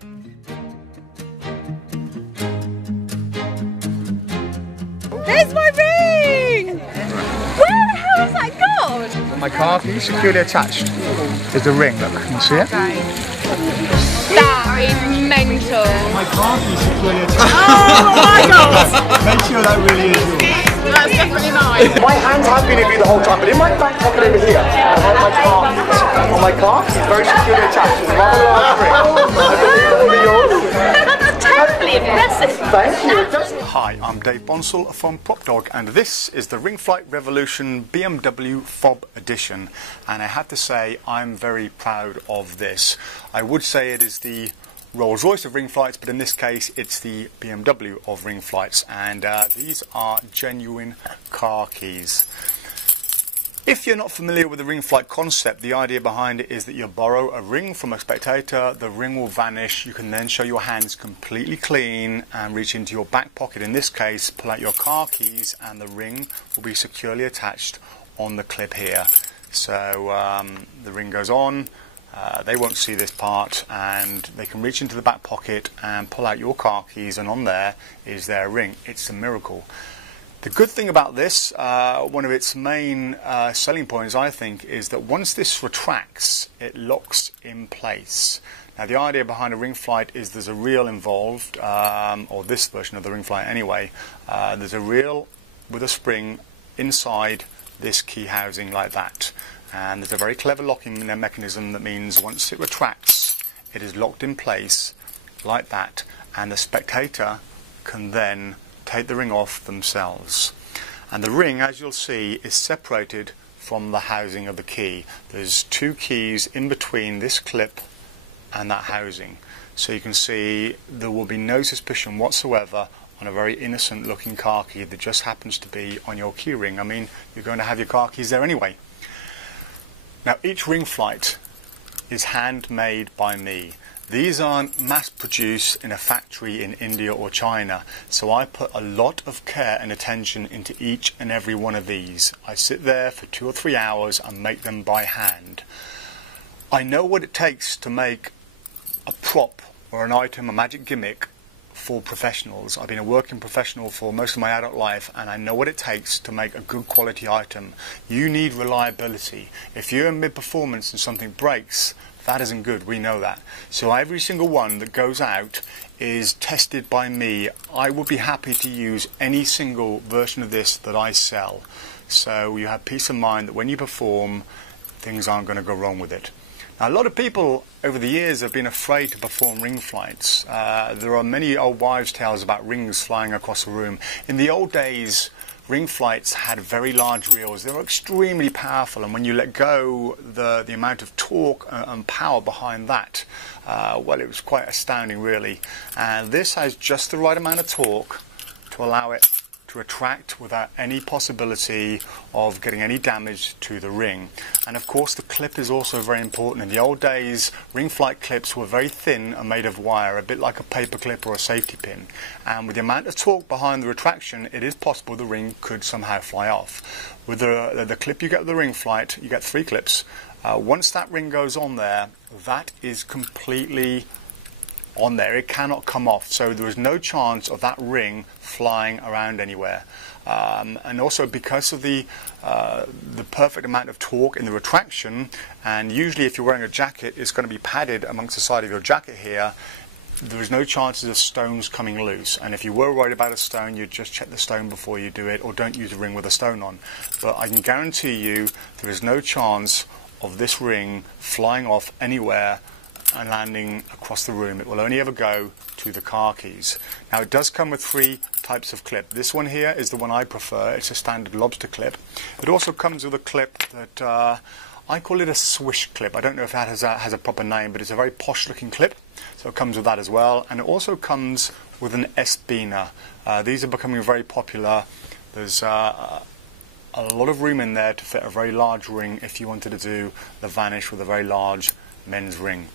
There's my ring! Where the hell has that gone? My car key securely attached is the ring, look, can you see it? That is mental. My car key securely attached. Oh my god! Make sure that really is yours. That's definitely mine. My hands have been in me the whole time, but in my back pocket over here, I have my car keys. On my car keys, very securely attached. It's a rather large ring. I believe it will be yours. That's terribly impressive. Thank you. Hi, I'm Dave Bonsall from Prop Dog, and this is the Ring Flight Revolution BMW Fob Edition. And I have to say, I'm very proud of this. I would say it is the Rolls Royce of ring flights, but in this case it's the BMW of ring flights, and these are genuine car keys. If you're not familiar with the ring flight concept, the idea behind it is that you borrow a ring from a spectator, the ring will vanish, you can then show your hands completely clean and reach into your back pocket. In this case, pull out your car keys and the ring will be securely attached on the clip here. So the ring goes on. They won't see this part, and they can reach into the back pocket and pull out your car keys, and on there is their ring. It's a miracle. The good thing about this, one of its main selling points, I think, is that once this retracts, it locks in place. Now, the idea behind a ring flight is there's a reel involved, or this version of the ring flight anyway. There's a reel with a spring inside this key housing like that. And there's a very clever locking mechanism that means once it retracts, it is locked in place like that, and the spectator can then take the ring off themselves. And the ring, as you'll see, is separated from the housing of the key. There's two keys in between this clip and that housing. So you can see there will be no suspicion whatsoever on a very innocent looking car key that just happens to be on your key ring. I mean, you're going to have your car keys there anyway. Now, each ring flight is handmade by me. These aren't mass produced in a factory in India or China, so I put a lot of care and attention into each and every one of these. I sit there for 2 or 3 hours and make them by hand. I know what it takes to make a prop or an item, a magic gimmick, for professionals. I've been a working professional for most of my adult life, and I know what it takes to make a good quality item. You need reliability. If you're in mid-performance and something breaks, that isn't good, we know that. So every single one that goes out is tested by me. I would be happy to use any single version of this that I sell. So you have peace of mind that when you perform, things aren't going to go wrong with it. Now, a lot of people over the years have been afraid to perform ring flights. There are many old wives' tales about rings flying across the room. In the old days, ring flights had very large reels. They were extremely powerful, and when you let go, the amount of torque and power behind that, well, it was quite astounding, really. And this has just the right amount of torque to allow it to retract without any possibility of getting any damage to the ring. And of course, the clip is also very important. In the old days, ring flight clips were very thin and made of wire, a bit like a paper clip or a safety pin. And with the amount of torque behind the retraction, it is possible the ring could somehow fly off. With the clip you get with the ring flight, you get 3 clips. Once that ring goes on there, that is completely on there. It cannot come off, so there is no chance of that ring flying around anywhere. And also because of the perfect amount of torque in the retraction, and usually if you're wearing a jacket, it's going to be padded amongst the side of your jacket here, there is no chances of stones coming loose. And if you were worried about a stone, you'd just check the stone before you do it, or don't use a ring with a stone on. But I can guarantee you there is no chance of this ring flying off anywhere and landing across the room. It will only ever go to the car keys. Now, it does come with 3 types of clip. This one here is the one I prefer. It's a standard lobster clip. It also comes with a clip that I call it a swish clip. I don't know if that has a proper name, but it's a very posh looking clip, so it comes with that as well. And it also comes with an S-biner. These are becoming very popular. There's a lot of room in there to fit a very large ring if you wanted to do the vanish with a very large men's ring.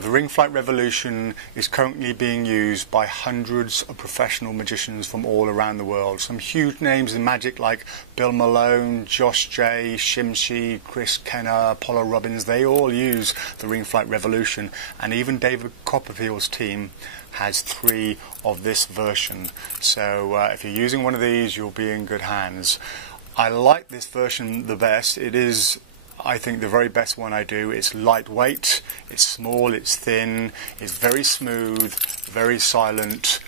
The Ring Flight Revolution is currently being used by hundreds of professional magicians from all around the world. Some huge names in magic like Bill Malone, Josh J, Shimshi, Chris Kenner, Apollo Robbins, they all use the Ring Flight Revolution, and even David Copperfield's team has 3 of this version. So if you're using one of these, you'll be in good hands. I like this version the best. It is, I think, the very best one I do. It's lightweight, it's small, it's thin, it's very smooth, very silent,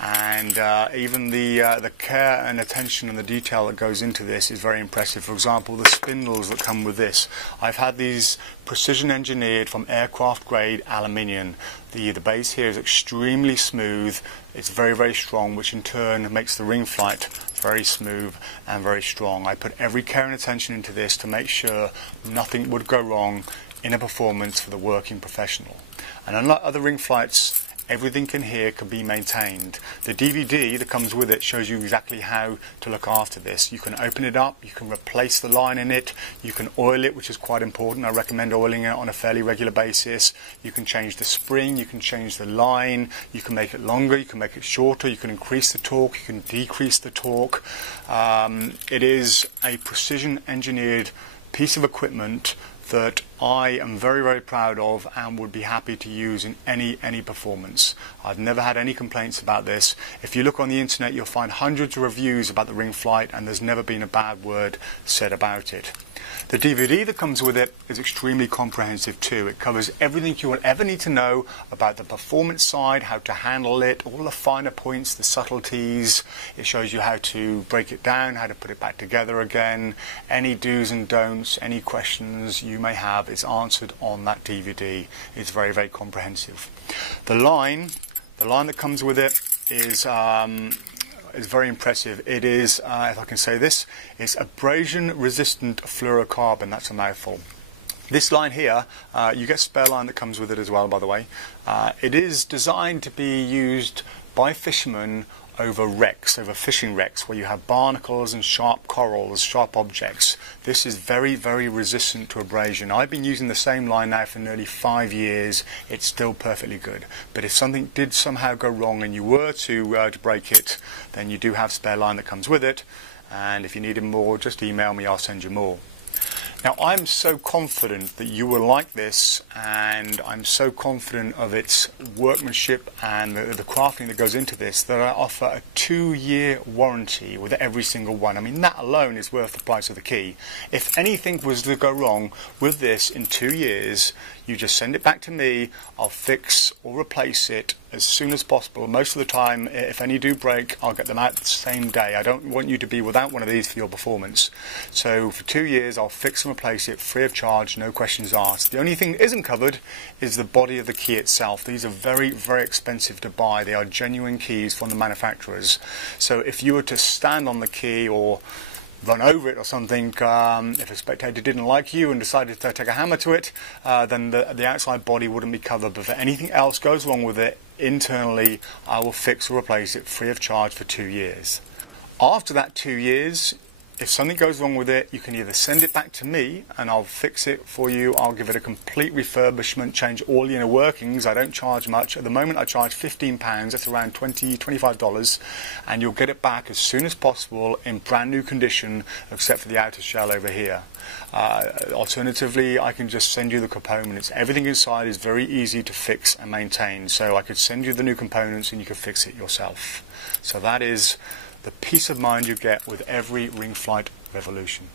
and even the care and attention and the detail that goes into this is very impressive. For example, the spindles that come with this. I've had these precision engineered from aircraft grade aluminium. The base here is extremely smooth, it's very, very strong, which in turn makes the ring flight very smooth and very strong. I put every care and attention into this to make sure nothing would go wrong in a performance for the working professional. And unlike other ring flights, everything in here can be maintained. The DVD that comes with it shows you exactly how to look after this. You can open it up, you can replace the line in it, you can oil it, which is quite important. I recommend oiling it on a fairly regular basis. You can change the spring, you can change the line, you can make it longer, you can make it shorter, you can increase the torque, you can decrease the torque. It is a precision engineered piece of equipment that I am very, very proud of and would be happy to use in any performance. I've never had any complaints about this. If you look on the internet, you'll find hundreds of reviews about the Ring Flight, and there's never been a bad word said about it. The DVD that comes with it is extremely comprehensive too. It covers everything you will ever need to know about the performance side, how to handle it, all the finer points, the subtleties. It shows you how to break it down, how to put it back together again. Any do's and don'ts, any questions you may have is answered on that DVD. It's very, very comprehensive. The line that comes with it is very impressive. It is, if I can say this, it's abrasion resistant fluorocarbon. That's a mouthful. This line here, you get spare line that comes with it as well, by the way. It is designed to be used by fishermen over wrecks, over fishing wrecks, where you have barnacles and sharp corals, sharp objects. This is very, very resistant to abrasion. I've been using the same line now for nearly 5 years. It's still perfectly good. But if something did somehow go wrong and you were to break it, then you do have spare line that comes with it. And if you needed more, just email me, I'll send you more. Now, I'm so confident that you will like this, and I'm so confident of its workmanship and the crafting that goes into this, that I offer a 2-year warranty with every single one. I mean, that alone is worth the price of the key. If anything was to go wrong with this in 2 years, you just send it back to me. I'll fix or replace it as soon as possible. Most of the time, if any do break, I'll get them out the same day. I don't want you to be without one of these for your performance. So for 2 years, I'll fix and replace it free of charge, no questions asked. The only thing that isn't covered is the body of the key itself. These are very, very expensive to buy. They are genuine keys from the manufacturers. So if you were to stand on the key or run over it or something, if a spectator didn't like you and decided to take a hammer to it, then the outside body wouldn't be covered. But if anything else goes wrong with it internally, I will fix or replace it free of charge for 2 years. After that 2 years, if something goes wrong with it, you can either send it back to me and I'll fix it for you. I'll give it a complete refurbishment, change all the inner workings. I don't charge much. At the moment I charge £15, that's around $20, $25, and you'll get it back as soon as possible in brand new condition, except for the outer shell over here. Alternatively, I can just send you the components. Everything inside is very easy to fix and maintain, so I could send you the new components and you could fix it yourself. So that is the peace of mind you get with every Ring Flight Revolution.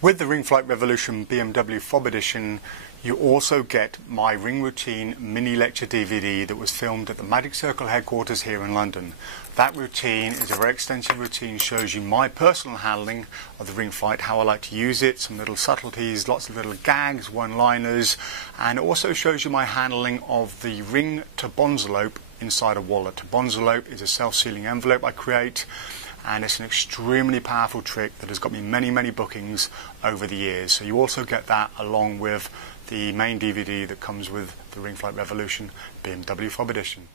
With the Ring Flight Revolution BMW Fob Edition, you also get my Ring Routine mini lecture DVD that was filmed at the Magic Circle headquarters here in London. That routine is a very extensive routine, shows you my personal handling of the Ring Flight, how I like to use it, some little subtleties, lots of little gags, one-liners, and it also shows you my handling of the ring to Bonsall inside a wallet. A Bonsall is a self-sealing envelope I create, and it's an extremely powerful trick that has got me many, many bookings over the years. So you also get that along with the main DVD that comes with the Ring Flight Revolution BMW Fob Edition.